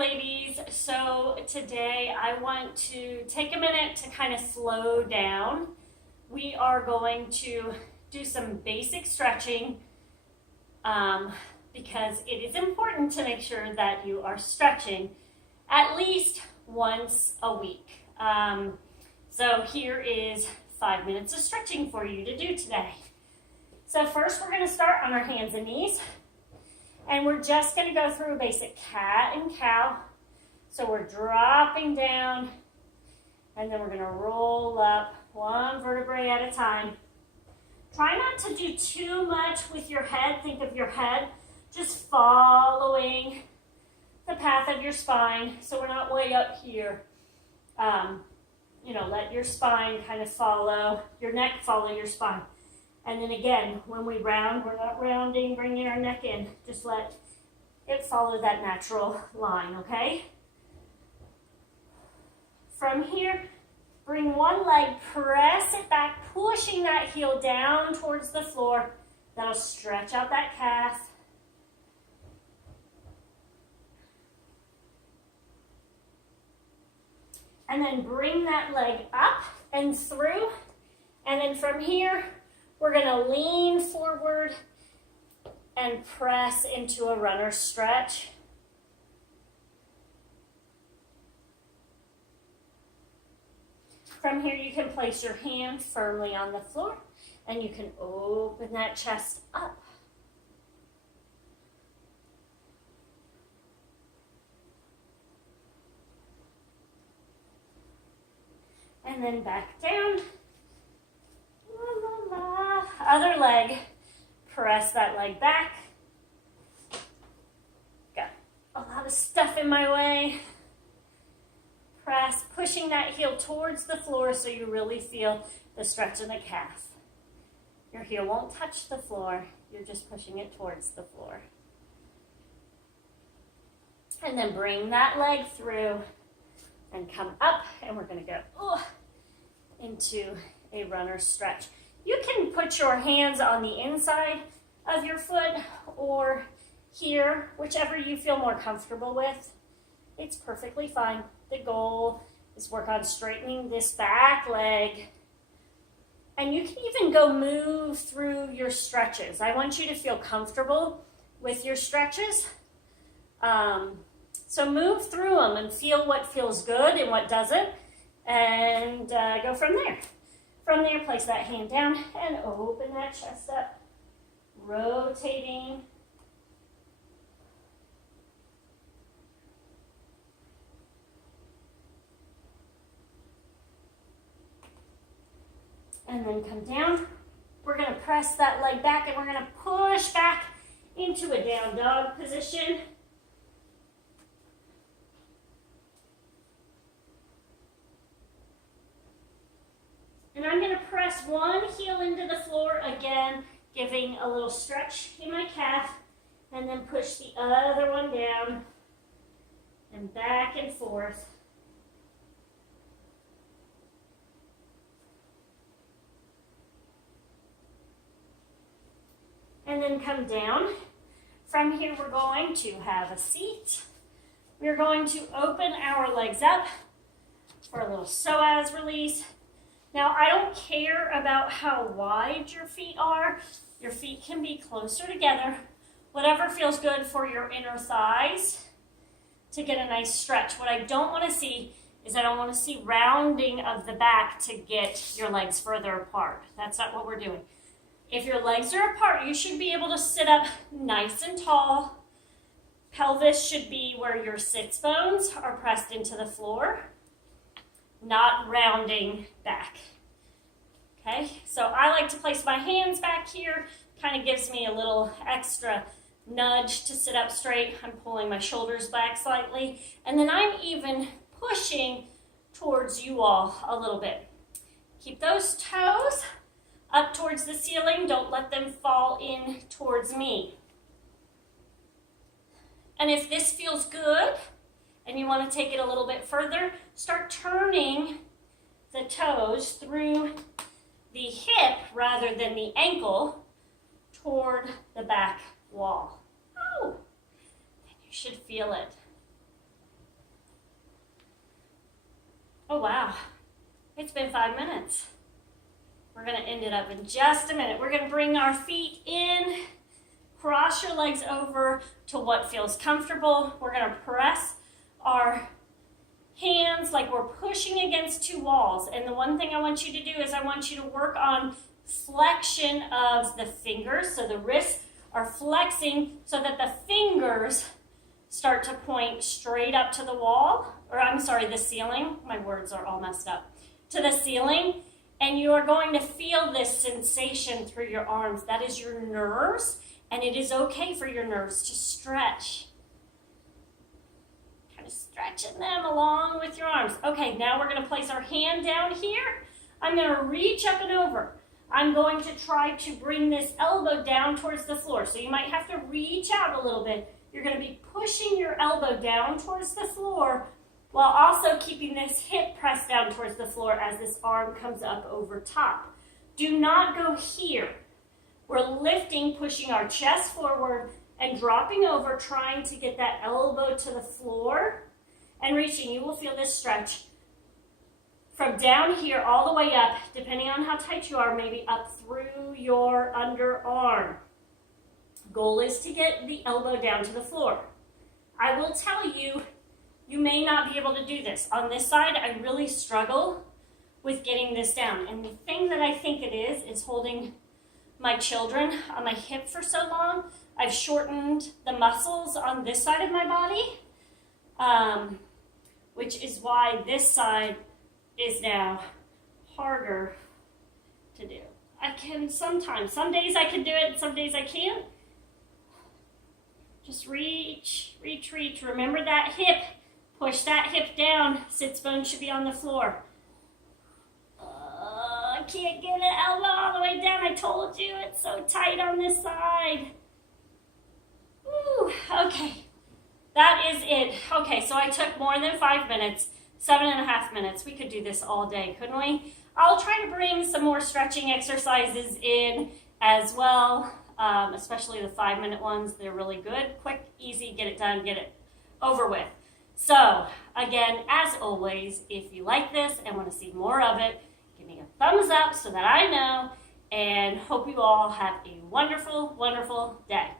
ladies. So today I want to take a minute to kind of slow down. We are going to do some basic stretching because it is important to make sure that you are stretching at least once a week. So here is 5 minutes of stretching for you to do today. So first we're going to start on our hands and knees. And we're just going to go through a basic cat and cow. So we're dropping down, and then we're going to roll up one vertebrae at a time. Try not to do too much with your head. Think of your head just following the path of your spine, so we're not way up here. Let your spine kind of follow, your neck follow your spine. And then again, when we round, we're not rounding, bringing our neck in. Just let it follow that natural line, okay? From here, bring one leg, press it back, pushing that heel down towards the floor. That'll stretch out that calf. And then bring that leg up and through. And then from here, we're going to lean forward and press into a runner stretch. From here, you can place your hand firmly on the floor and you can open that chest up. And then back down. Other leg, press that leg back. Got a lot of stuff in my way. Press, pushing that heel towards the floor so you really feel the stretch in the calf. Your heel won't touch the floor, you're just pushing it towards the floor. And then bring that leg through and come up, and we're going to go into a runner stretch. You can put your hands on the inside of your foot or here, whichever you feel more comfortable with. It's perfectly fine. The goal is work on straightening this back leg. And you can even go move through your stretches. I want you to feel comfortable with your stretches. So move through them and feel what feels good and what doesn't, and go from there. From there, place that hand down and open that chest up, rotating. And then come down. We're going to press that leg back and we're going to push back into a down dog position. And I'm going to press one heel into the floor again, giving a little stretch in my calf, and then push the other one down and back and forth. And then come down. From here, we're going to have a seat. We're going to open our legs up for a little psoas release. Now, I don't care about how wide your feet are. Your feet can be closer together. Whatever feels good for your inner thighs to get a nice stretch. What I don't want to see is I don't want to see rounding of the back to get your legs further apart. That's not what we're doing. If your legs are apart, you should be able to sit up nice and tall. Pelvis should be where your sits bones are pressed into the floor, not rounding back. Okay, so I like to place my hands back here. Kind of gives me a little extra nudge to sit up straight. I'm pulling my shoulders back slightly. And then I'm even pushing towards you all a little bit. Keep those toes up towards the ceiling. Don't let them fall in towards me. And if this feels good, and you want to take it a little bit further, start turning the toes through the hip rather than the ankle toward the back wall. Oh, you should feel it. Oh, wow. It's been 5 minutes. We're going to end it up in just a minute. We're going to bring our feet in, cross your legs over to what feels comfortable. We're going to press our hands like we're pushing against two walls. And the one thing I want you to do is I want you to work on flexion of the fingers. So the wrists are flexing so that the fingers start to point straight up to the wall, or I'm sorry, the ceiling. My words are all messed up. To the ceiling. And you are going to feel this sensation through your arms. That is your nerves, and it is okay for your nerves to stretch. Kind of stretching them along with your arms. Okay, now we're going to place our hand down here. I'm going to reach up and over. I'm going to try to bring this elbow down towards the floor. So you might have to reach out a little bit. You're going to be pushing your elbow down towards the floor while also keeping this hip pressed down towards the floor as this arm comes up over top. Do not go here. We're lifting, pushing our chest forward and dropping over, trying to get that elbow to the floor and reaching. You will feel this stretch from down here all the way up, depending on how tight you are, maybe up through your underarm. Goal is to get the elbow down to the floor. I will tell you, you may not be able to do this. On this side, I really struggle with getting this down. And the thing that I think it is holding my children on my hip for so long. I've shortened the muscles on this side of my body, which is why this side is now harder to do. I can sometimes. Some days I can do it, and some days I can't. Just reach, reach, reach. Remember that hip. Push that hip down. Sits bone should be on the floor. I can't get the elbow all the way down. I told you it's so tight on this side. Ooh, okay. That is it. Okay, so I took more than 5 minutes, 7.5 minutes. We could do this all day, couldn't we? I'll try to bring some more stretching exercises in as well, especially the 5-minute ones. They're really good. Quick, easy, get it done, get it over with. So, again, as always, if you like this and want to see more of it, give me a thumbs up so that I know, and hope you all have a wonderful, wonderful day.